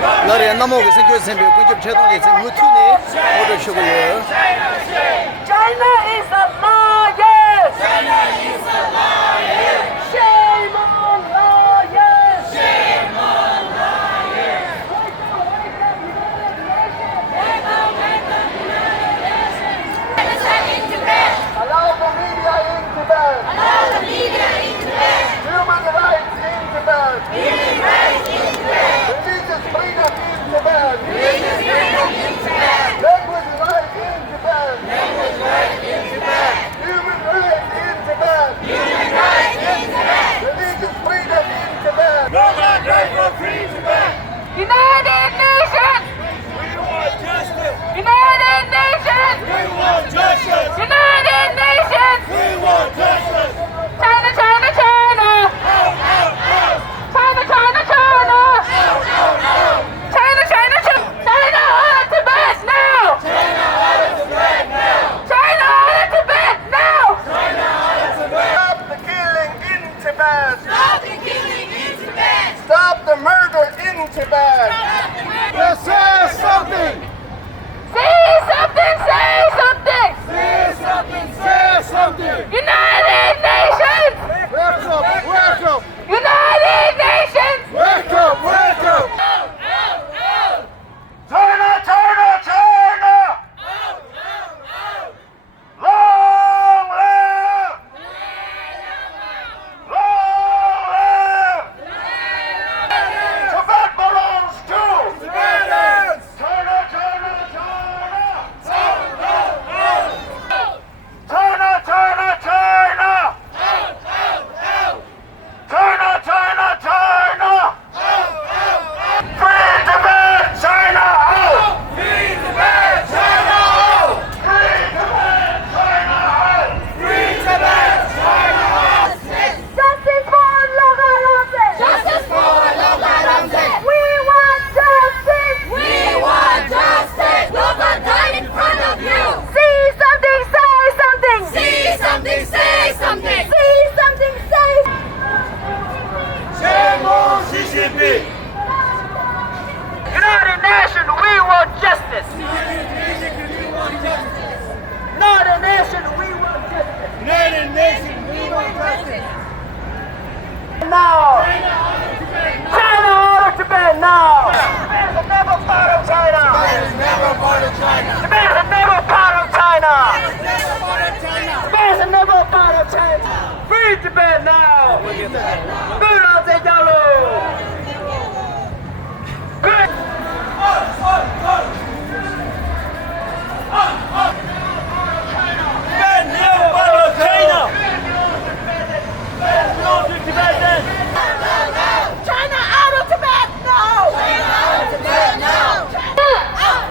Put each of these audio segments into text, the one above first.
나라에 남아오게 생겼으면 군집 제동에서 무투니 모두 쉬고요. China is a liar! China is a liar! Shame on liars! Shame on liars! Wake up, United Nations! Wake up, United Nations! Genocide in Tibet! Allow the media in Tibet! Allow the media in Tibet! Human rights in Tibet! Human rights in Tibet! Religious freedom in Tibet! Religious freedom in Tibet! Language rights in Tibet! Language rights in Tibet! Human rights in Tibet! Human rights in Tibet! Religious freedom in Tibet! No man right for free Tibet! United Nations! We want justice! United Nations! We want justice! United Nations! We want justice! China, China, China! Out, out, out! China, China, China! Out, out, out! China, China, China! China out of Tibet now! China out of Tibet now! China out of Tibet now! China out of Tibet! Stop the killing in Tibet! Stop the killing in Tibet! Stop the murder in Tibet! Let's say something! Say something! Say something! Say something! Say something! United Nations! Welcome! Welcome! United Nations! Welcome! Welcome! Out! Out! Out! China! China! China! Out! Out! Out! Long live! Long live! Tibet belongs to Tibetans! China! China! China! Out! Out! Out! China! China! China! Out! Out! Out! China! China! China! Out! Out! Out! Free Tibet! China out! Free Tibet! China out! Free Tibet! China out! Free Tibet! China out! Justice for Loga Ramsey! Justice for Loga Ramsey! We want justice! We want justice! Loga died in front of you! See something, say something! See something, say something! See something, say Shame on CCP! United Nations, we want justice! United Nations, we want justice! United Nations, we want justice! Now! China out of Tibet now! Tibet is never part of China! Tibet is never part of China! Tibet is never part of China! Tibet is never part of China! Free Tibet now! 不让再交流！ China out of Tibet now! China out of Tibet now! Out,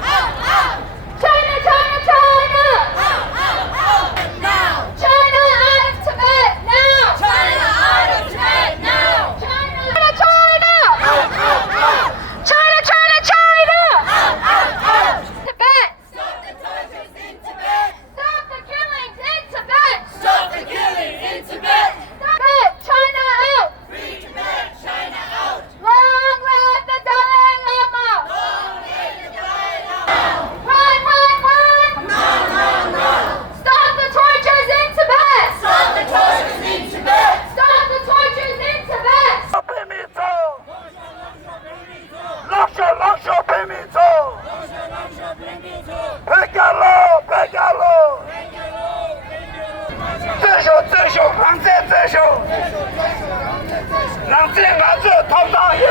out, out! China, China, China! Out, out, out! Now! China out of Tibet now! China out of Tibet now! China, China! Out, out, out! China, China, China! Out, out, out! Tibet! Stop the tortures in Tibet! Stop the killings in Tibet! Stop the killings in Tibet! Tibet! China out! Free Tibet! China out! Long live the Dalai Lama! Long live the Dalai Lama! Run, run, run! No, no, no! Stop the tortures in Tibet! Stop the tortures in Tibet! Stop the tortures in Tibet! Laksha Pimito! Pegalo! Pegalo! 自首自首，防贼自首，让这个字头上也。